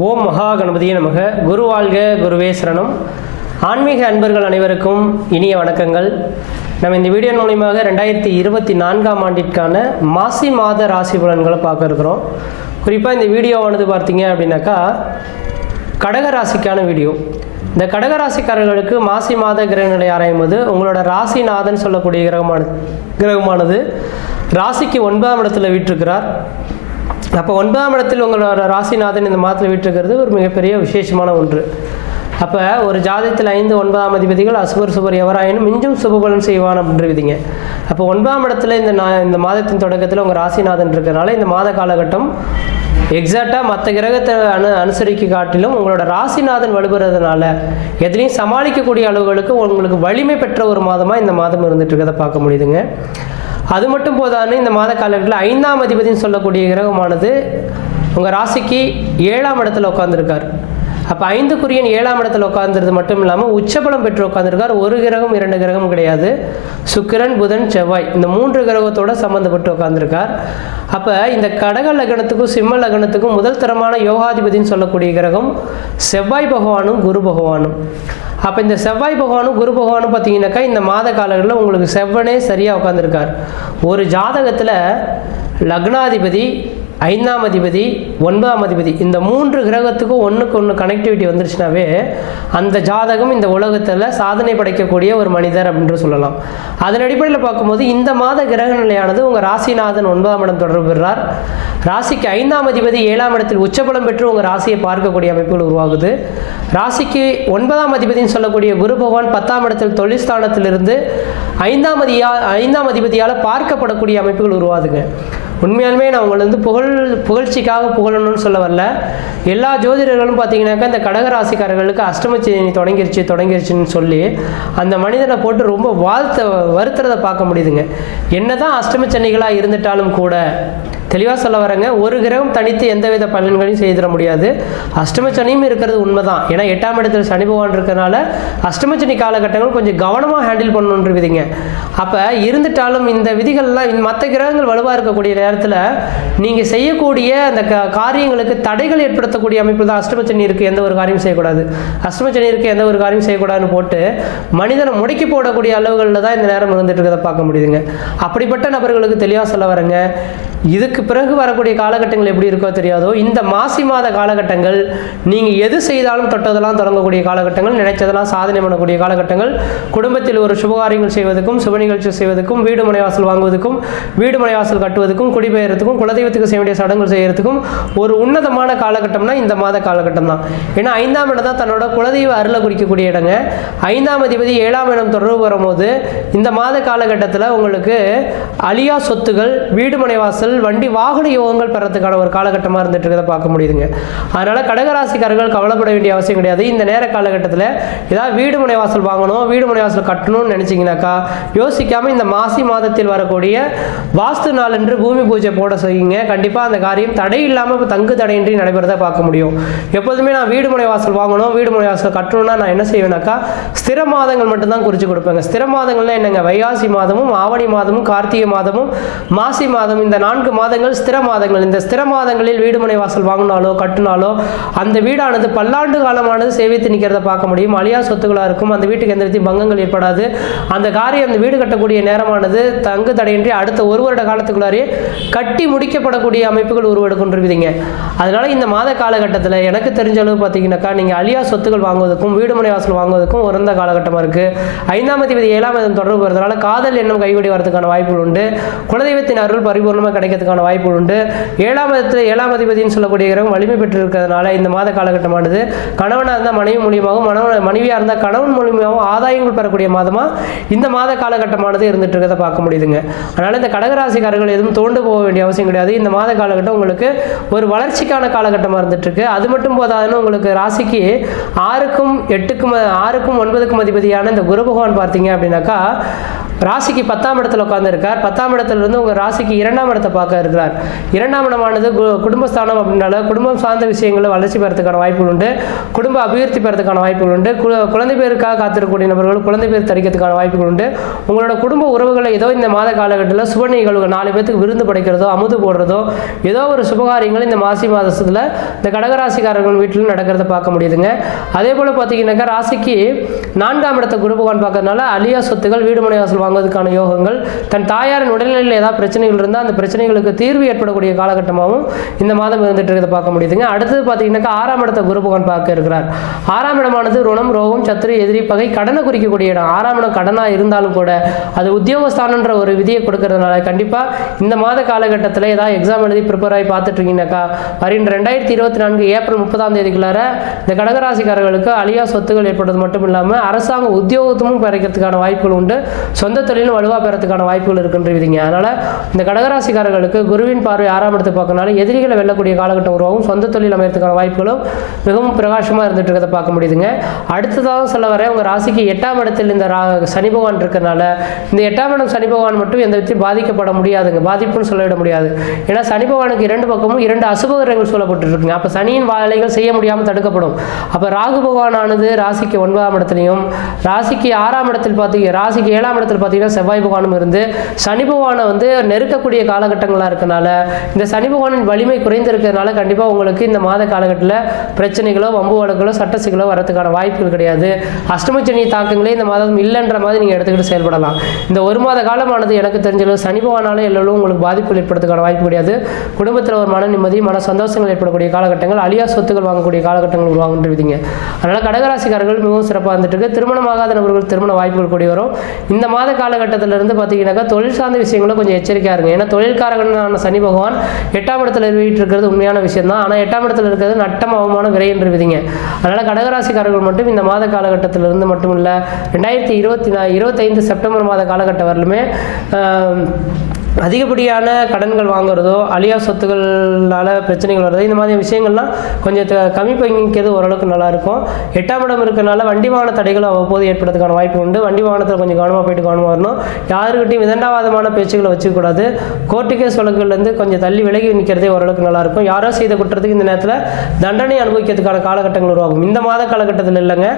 ஓம் மகா கணபதியே நமக குரு வாழ்க குருவே சரணம் ஆன்மீக அன்பர்கள் அனைவருக்கும் இனிய வணக்கங்கள் நம்ம இந்த வீடியோ மூலியமாக ரெண்டாயிரத்தி இருபத்தி நான்காம் ஆண்டிற்கான மாசி மாத ராசி பலன்களை பார்க்க இருக்கிறோம் குறிப்பாக இந்த வீடியோவானது பார்த்தீங்க அப்படின்னாக்கா கடக ராசிக்கான வீடியோ இந்த கடகராசிக்காரர்களுக்கு மாசி மாத கிரகங்களை ஆராயும் போது உங்களோட ராசிநாதன் சொல்லக்கூடிய கிரகமான கிரகமானது ராசிக்கு ஒன்பதாம் இடத்துல வீட்டிருக்கிறார் அப்போ ஒன்பதாம் இடத்தில் உங்களோட ராசிநாதன் இந்த மாதத்தில் விட்டுருக்கிறது ஒரு மிகப்பெரிய விசேஷமான ஒன்று அப்போ ஒரு ஜாதகத்தில் ஐந்து ஒன்பதாம் அதிபதிகள் அசுபர் சுபர் எவராயினும் மிஞ்சும் சுபபலன் செய்வான் விதிங்க அப்போ ஒன்பதாம் இடத்துல இந்த இந்த மாதத்தின் தொடக்கத்தில் உங்கள் ராசிநாதன் இருக்கிறனால இந்த மாத காலகட்டம் எக்ஸாக்டாக மற்ற கிரகத்தை அனு அனுசரிக்க காட்டிலும் உங்களோட ராசிநாதன் வலுபுறதுனால எதுலேயும் சமாளிக்கக்கூடிய அளவுகளுக்கு உங்களுக்கு வலிமை பெற்ற ஒரு மாதமாக இந்த மாதம் இருந்துட்டு இருக்கிறத பார்க்க முடியுதுங்க அது மட்டும் போதாது இந்த மாத காலத்தில் ஐந்தாம் அதிபதினு சொல்லக்கூடிய கிரகமானது உங்கள் ராசிக்கு ஏழாம் இடத்துல உட்காந்துருக்கார் அப்போ ஐந்து குரியன் ஏழாம் இடத்துல உட்காந்துருது மட்டும் இல்லாமல் உச்சபலம் பெற்று உட்காந்துருக்கார் ஒரு கிரகம் இரண்டு கிரகம் கிடையாது சுக்கிரன் புதன் செவ்வாய் இந்த மூன்று கிரகத்தோட சம்மந்தப்பட்டு உட்காந்துருக்கார் அப்போ இந்த கடக லக்னத்துக்கும் சிம்ம லக்னத்துக்கும் முதல் தரமான யோகாதிபதினு சொல்லக்கூடிய கிரகம் செவ்வாய் பகவானும் குரு பகவானும் அப்போ இந்த செவ்வாய் பகவானும் குரு பகவானும் பார்த்தீங்கன்னாக்கா இந்த மாத காலங்களில் உங்களுக்கு செவ்வனே சரியாக உட்காந்துருக்கார் ஒரு ஜாதகத்தில் லக்னாதிபதி ஐந்தாம் அதிபதி ஒன்பதாம் அதிபதி இந்த மூன்று கிரகத்துக்கும் ஒன்றுக்கு ஒன்று கனெக்டிவிட்டி வந்துருச்சுனாவே அந்த ஜாதகம் இந்த உலகத்தில் சாதனை படைக்கக்கூடிய ஒரு மனிதர் அப்படின்னு சொல்லலாம் அதன் அடிப்படையில் பார்க்கும்போது இந்த மாத கிரக நிலையானது உங்கள் ராசிநாதன் ஒன்பதாம் இடம் தொடர்பு பெறுறார் ராசிக்கு ஐந்தாம் அதிபதி ஏழாம் இடத்தில் உச்சபலம் பெற்று உங்கள் ராசியை பார்க்கக்கூடிய அமைப்புகள் உருவாகுது ராசிக்கு ஒன்பதாம் அதிபதினு சொல்லக்கூடிய குரு பகவான் பத்தாம் இடத்தில் தொழில் ஸ்தானத்திலிருந்து ஐந்தாம் அதிபதியா ஐந்தாம் அதிபதியால் பார்க்கப்படக்கூடிய அமைப்புகள் உருவாதுங்க உண்மையாலுமே நான் உங்களை வந்து புகழ் புகழ்ச்சிக்காக புகழணும்னு சொல்ல வரல எல்லா ஜோதிடர்களும் பார்த்தீங்கன்னாக்கா இந்த கடகராசிக்காரர்களுக்கு அஷ்டமச்சேனி தொடங்கிருச்சு தொடங்கிருச்சுன்னு சொல்லி அந்த மனிதனை போட்டு ரொம்ப வாழ்த்த வருத்துறதை பார்க்க முடியுதுங்க என்ன தான் அஷ்டமச்சனிகளாக இருந்துட்டாலும் கூட தெளிவாக சொல்ல வரேங்க ஒரு கிரகம் தனித்து எந்தவித பலன்களையும் செய்திட முடியாது அஷ்டம சனியும் இருக்கிறது உண்மைதான் ஏன்னா எட்டாம் இடத்துல சனி பகவான் இருக்கிறனால அஷ்டம சனி காலகட்டங்கள் கொஞ்சம் கவனமாக ஹேண்டில் பண்ணணுன்ற விதிங்க அப்போ இருந்துட்டாலும் இந்த விதிகள்லாம் மற்ற கிரகங்கள் வலுவாக இருக்கக்கூடிய நேரத்தில் நீங்கள் செய்யக்கூடிய அந்த காரியங்களுக்கு தடைகள் ஏற்படுத்தக்கூடிய அமைப்பு தான் சனி இருக்குது எந்த ஒரு காரியம் செய்யக்கூடாது சனி இருக்குது எந்த ஒரு காரியம் செய்யக்கூடாதுன்னு போட்டு மனிதனை முடக்கி போடக்கூடிய அளவுகளில் தான் இந்த நேரம் இருந்துட்டு இருக்கிறத பார்க்க முடியுதுங்க அப்படிப்பட்ட நபர்களுக்கு தெளிவாக சொல்ல வரேங்க இதுக்கு இதற்கு பிறகு வரக்கூடிய காலகட்டங்கள் எப்படி இருக்கோ தெரியாதோ இந்த மாசி மாத காலகட்டங்கள் நீங்கள் எது செய்தாலும் தொட்டதெல்லாம் தொடங்கக்கூடிய காலகட்டங்கள் நினைச்சதெல்லாம் சாதனை பண்ணக்கூடிய காலகட்டங்கள் குடும்பத்தில் ஒரு சுபகாரியங்கள் செய்வதற்கும் சுப நிகழ்ச்சி செய்வதற்கும் வீடு மனைவாசல் வாங்குவதற்கும் வீடு மனைவாசல் கட்டுவதற்கும் குடிபெயர்த்துக்கும் குலதெய்வத்துக்கு செய்ய வேண்டிய சடங்குகள் செய்யறதுக்கும் ஒரு உன்னதமான காலகட்டம்னா இந்த மாத காலகட்டம் தான் ஏன்னா ஐந்தாம் இடம் தான் தன்னோட குலதெய்வ அருள குறிக்கக்கூடிய இடங்க ஐந்தாம் அதிபதி ஏழாம் இடம் தொடர்பு வரும்போது இந்த மாத காலகட்டத்தில் உங்களுக்கு அழியா சொத்துகள் வீடு மனைவாசல் வண்டி வாகன யோகங்கள் பெறத்துக்கான ஒரு காலகட்டமாக இருந்துட்டு இருக்கிறத பார்க்க முடியுதுங்க அதனால் கடகராசிக்காரர்கள் கவலைப்பட வேண்டிய அவசியம் கிடையாது இந்த நேர காலகட்டத்தில் ஏதாவது வீடு முனை வாசல் வாங்கணும் வீடு முனை வாசல் கட்டணும்னு நினைச்சிங்கனாக்கா யோசிக்காமல் இந்த மாசி மாதத்தில் வரக்கூடிய வாஸ்து நாள் என்று பூமி பூஜை போட செய்யுங்க கண்டிப்பாக அந்த காரியம் தடை இல்லாமல் இப்போ தங்கு தடையின்றி நடைபெறதை பார்க்க முடியும் எப்போதுமே நான் வீடு முனை வாசல் வாங்கணும் வீடு முனை வாசல் கட்டணும்னா நான் என்ன செய்வேனாக்கா ஸ்திர மாதங்கள் மட்டும்தான் குறித்து கொடுப்பேங்க ஸ்திர மாதங்கள்லாம் என்னங்க வைகாசி மாதமும் ஆவணி மாதமும் கார்த்திகை மாதமும் மாசி மாதம் இந்த நான்கு மாதம் மாதங்கள் ஸ்திர மாதங்கள் இந்த ஸ்திர மாதங்களில் வீடுமனை வாசல் வாங்கினாலோ கட்டினாலோ அந்த வீடானது பல்லாண்டு காலமானது சேவித்து நிற்கிறத பார்க்க முடியும் அழியா சொத்துக்களாக இருக்கும் அந்த வீட்டுக்கு எந்த விதத்தையும் பங்கங்கள் ஏற்படாது அந்த காரியம் அந்த வீடு கட்டக்கூடிய நேரமானது தங்கு தடையின்றி அடுத்த ஒரு வருட காலத்துக்குள்ளாரே கட்டி முடிக்கப்படக்கூடிய அமைப்புகள் உருவெடுக்கின்றிருப்பீங்க அதனால இந்த மாத காலகட்டத்தில் எனக்கு தெரிஞ்ச அளவு பார்த்தீங்கன்னாக்கா நீங்கள் அழியா சொத்துக்கள் வாங்குவதற்கும் வீடுமனை வாசல் வாங்குவதற்கும் உறந்த காலகட்டமாக இருக்குது ஐந்தாம் தேதி ஏழாம் தொடர்பு வருவதனால காதல் எண்ணம் கைகூடி வரதுக்கான வாய்ப்புகள் உண்டு குலதெய்வத்தின் அருள் பரிபூர்ணமாக கிடைக்கிறதுக்கான ஏற்படுவதற்கான வாய்ப்பு உண்டு ஏழாம் இடத்துல ஏழாம் அதிபதினு சொல்லக்கூடிய கிரகம் வலிமை பெற்றிருக்கிறதுனால இந்த மாத காலகட்டமானது கணவனாக இருந்தால் மனைவி மூலியமாகவும் மனவன் மனைவியாக இருந்தால் கணவன் மூலியமாகவும் ஆதாயங்கள் பெறக்கூடிய மாதமாக இந்த மாத காலகட்டமானது இருந்துட்டு இருக்கிறத பார்க்க முடியுதுங்க அதனால் இந்த கடகராசிக்காரர்கள் எதுவும் தோண்டு போக வேண்டிய அவசியம் கிடையாது இந்த மாத காலகட்டம் உங்களுக்கு ஒரு வளர்ச்சிக்கான காலகட்டமாக இருந்துட்டுருக்கு அது மட்டும் போதாதுன்னு உங்களுக்கு ராசிக்கு ஆறுக்கும் எட்டுக்கும் ஆறுக்கும் ஒன்பதுக்கும் அதிபதியான இந்த குரு பகவான் பார்த்தீங்க அப்படின்னாக்கா ராசிக்கு பத்தாம் இடத்துல உட்காந்துருக்கார் பத்தாம் இடத்துல இருந்து உங்கள் ராசிக்கு இரண்டாம் இடத்தை பார்க்க இருக்கிறார் இரண்டாம் இடமானது குடும்பஸ்தானம் அப்படின்னால குடும்பம் சார்ந்த விஷயங்களை வளர்ச்சி பெறதுக்கான வாய்ப்புகள் உண்டு குடும்ப அபிவிருத்தி பெறதுக்கான வாய்ப்புகள் உண்டு குழந்தை பேருக்காக காத்திருக்கக்கூடிய நபர்கள் குழந்தை பேர் தரிக்கிறதுக்கான வாய்ப்புகள் உண்டு உங்களோட குடும்ப உறவுகளை ஏதோ இந்த மாத காலகட்டத்தில் சுப நிகழ்வு நாலு பேத்துக்கு விருந்து படைக்கிறதோ அமுது போடுறதோ ஏதோ ஒரு சுபகாரியங்கள் இந்த மாசி மாதத்தில் இந்த கடகராசிக்காரர்கள் வீட்டில் நடக்கிறத பார்க்க முடியுதுங்க அதே போல் பார்த்தீங்கன்னாக்கா ராசிக்கு நான்காம் இடத்தை குரு பார்க்கறதுனால அழியா சொத்துகள் வீடு மனை வாசல் வாங்குவதற்கான யோகங்கள் தன் தாயாரின் உடல்நிலையில் ஏதாவது பிரச்சனைகள் இருந்தால் அந்த பிரச்சனைகளுக்கு தீர்வு ஏற்படக்கூடிய காலகட்டமாகவும் இந்த மாதம் இருந்துட்டு இருக்கிறத பார்க்க முடியுதுங்க அடுத்தது பார்த்தீங்கன்னாக்கா ஆறாம் இடத்தை குரு பகவான் பார்க்க இருக்கிறார் ஆறாம் இடமானது ருணம் ரோகம் சத்துரு எதிரி பகை கடனை குறிக்கக்கூடிய இடம் ஆறாம் இடம் கடனாக இருந்தாலும் கூட அது உத்தியோகஸ்தானன்ற ஒரு விதியை கொடுக்கறதுனால கண்டிப்பாக இந்த மாத காலகட்டத்தில் ஏதாவது எக்ஸாம் எழுதி ப்ரிப்பேர் ஆகி பார்த்துட்ருக்கீங்கனாக்கா வரின் ரெண்டாயிரத்தி இருபத்தி நான்கு ஏப்ரல் முப்பதாம் தேதிக்குள்ளார இந்த கடகராசிக்காரர்களுக்கு அழியா சொத்துகள் ஏற்படுறது மட்டும் இல்லாமல் அரசாங்க உத்தியோகத்தமும் கிடைக்கிறதுக்கான வாய்ப்புகள் உண்டு சொந்த தொழிலும் வலுவா வலுவாக பெறத்துக்கான வாய்ப்புகள் இருக்குன்றீங்க அதனால் இந்த கடகராசிக்காரர்களுக்கு குருவின் பார்வை ஆறாம் எடுத்து பார்க்கறனால எதிரிகளை வெல்லக்கூடிய காலகட்டம் உருவாகும் சொந்த தொழில் அமையறதுக்கான வாய்ப்புகளும் மிகவும் பிரகாசமாக இருந்துட்டு இருக்கிறத பார்க்க முடியுதுங்க அடுத்ததாக சொல்ல வர உங்கள் ராசிக்கு எட்டாம் இடத்தில் இந்த ரா சனி பகவான் இருக்கிறனால இந்த எட்டாம் இடம் சனி பகவான் மட்டும் எந்த விதத்தையும் பாதிக்கப்பட முடியாதுங்க பாதிப்புன்னு சொல்லிட முடியாது ஏன்னா சனி பகவானுக்கு இரண்டு பக்கமும் இரண்டு அசுபகரங்கள் சொல்லப்பட்டுருக்குங்க அப்போ சனியின் வேலைகள் செய்ய முடியாமல் தடுக்கப்படும் அப்போ ராகு பகவானானது ராசிக்கு ஒன்பதாம் இடத்துலையும் ராசிக்கு ஆறாம் இடத்தில் பார்த்தீங்க ராசிக்கு ஏழாம் இடத்தில் பார்த்தீங்கன்னா செவ்வாய் பகவானும் இருந்து சனி பகவானை வந்து நெருக்கக்கூடிய காலகட்டங்களாக இருக்கனால இந்த சனி பகவானின் வலிமை குறைந்திருக்கிறதுனால கண்டிப்பாக உங்களுக்கு இந்த மாத காலகட்டத்தில் பிரச்சனைகளோ வம்பு வழக்குகளோ சட்ட வரதுக்கான வாய்ப்புகள் கிடையாது அஷ்டமச்சனி தாக்கங்களே இந்த மாதம் இல்லைன்ற மாதிரி நீங்கள் எடுத்துக்கிட்டு செயல்படலாம் இந்த ஒரு மாத காலமானது எனக்கு தெரிஞ்சளவு சனி பகவானாலே எல்லோரும் உங்களுக்கு பாதிப்புகள் ஏற்படுறதுக்கான வாய்ப்பு கிடையாது குடும்பத்தில் ஒரு மன நிம்மதி மன சந்தோஷங்கள் ஏற்படக்கூடிய காலகட்டங்கள் அழியா சொத்துக்கள் வாங்கக்கூடிய காலகட்டங்கள் உருவாகின்றிருந்தீங்க அதனால் கடகராசிக்காரர்கள் மிகவும் சிறப்பாக இருந்துட்டு திருமணமாகாத நபர்கள் திருமண வாய்ப்புகள் கூடி வரும் இந்த மாத காலகட்டத்தில் இருந்து பார்த்தீங்கன்னாக்கா தொழில் சார்ந்த விஷயங்களும் கொஞ்சம் எச்சரிக்கையாக இருங்க ஏன்னா தொழில்காரகனான சனி பகவான் எட்டாம் இடத்துல வீட்டு இருக்கிறது உண்மையான விஷயம் தான் ஆனால் எட்டாம் இடத்துல இருக்கிறது நட்டம் அவமான விரை என்று விதிங்க அதனால் கடகராசிக்காரர்கள் மட்டும் இந்த மாத காலகட்டத்திலிருந்து மட்டும் இல்லை ரெண்டாயிரத்தி இருபத்தி நா இருபத்தைந்து செப்டம்பர் மாத காலகட்டம் வரலுமே அதிகப்படியான கடன்கள் வாங்குறதோ அழியா சொத்துக்களால் பிரச்சனைகள் வர்றதோ இந்த மாதிரி விஷயங்கள்லாம் கொஞ்சம் கம்மி பங்கிக்கிறது ஓரளவுக்கு நல்லாயிருக்கும் எட்டாம் இடம் இருக்கிறனால வண்டி வாகன தடைகள் அவ்வப்போது ஏற்படுறதுக்கான வாய்ப்பு உண்டு வண்டி வாகனத்தில் கொஞ்சம் கவனமாக போயிட்டு கவனமாக வரணும் யாருக்கிட்டையும் விதண்டாவாதமான பேச்சுக்களை வச்சுக்கூடாது கோர்ட்டு கேஸ் வழக்குகள்லேருந்து கொஞ்சம் தள்ளி விலகி நிற்கிறதே ஓரளவுக்கு நல்லாயிருக்கும் யாரோ செய்த குற்றத்துக்கு இந்த நேரத்தில் தண்டனை அனுபவிக்கிறதுக்கான காலகட்டங்கள் உருவாகும் இந்த மாத காலகட்டத்தில் இல்லைங்க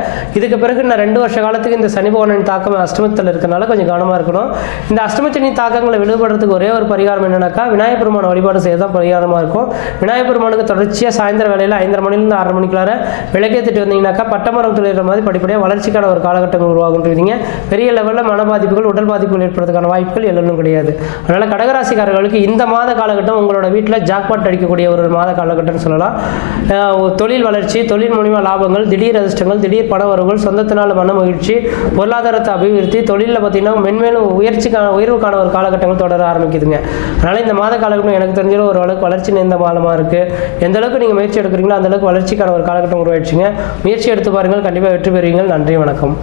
இதுக்கு பிறகு நான் ரெண்டு வருஷ காலத்துக்கு இந்த சனி பவனின் தாக்கம் அஷ்டமத்தில் இருக்கிறனால கொஞ்சம் கவனமாக இருக்கணும் இந்த அஷ்டமச்சனி தாக்கங்களை விடுபடுறது பண்ணுறதுக்கு ஒரே ஒரு பரிகாரம் என்னென்னாக்கா விநாயகப் பெருமான வழிபாடு செய்ய தான் பரிகாரமாக இருக்கும் விநாயகப் பெருமானுக்கு தொடர்ச்சியாக சாயந்தரம் வேலையில் ஐந்தரை மணிலேருந்து ஆறு மணிக்குள்ளார விளக்கேற்றிட்டு வந்தீங்கன்னாக்கா பட்டமரம் தொழிற மாதிரி படிப்படியாக வளர்ச்சிக்கான ஒரு காலகட்டங்கள் உருவாகுன்றீங்க பெரிய லெவலில் மன பாதிப்புகள் உடல் பாதிப்புகள் ஏற்படுறதுக்கான வாய்ப்புகள் எல்லாம் கிடையாது அதனால் கடகராசிக்காரர்களுக்கு இந்த மாத காலகட்டம் உங்களோட வீட்டில் ஜாக்பாட் அடிக்கக்கூடிய ஒரு மாத காலகட்டம்னு சொல்லலாம் தொழில் வளர்ச்சி தொழில் மூலிமா லாபங்கள் திடீர் அதிர்ஷ்டங்கள் திடீர் பண வரவுகள் சொந்தத்தினால் மன மகிழ்ச்சி பொருளாதாரத்தை அபிவிருத்தி தொழிலில் பார்த்தீங்கன்னா மென்மேலும் உயர்ச்சிக்கான உயர்வுக்கான ஒரு காலகட்டங்கள் தொடர ஆரம்பிக்குதுங்க அதனால் இந்த மாத காலகட்டம் எனக்கு தெரிஞ்ச ஒரு அளவுக்கு வளர்ச்சி நிறைந்த மாதமாக இருக்குது எந்த அளவுக்கு நீங்கள் முயற்சி எடுக்கிறீங்களோ அந்தளவுக்கு வளர்ச்சிக்கான ஒரு காலகட்டம் உருவாயிடுச்சுங்க முயற்சி எடுத்து பாருங்கள் கண்டிப்பாக வெற்றி பெறுவீங்கள் நன்றி வணக்கம்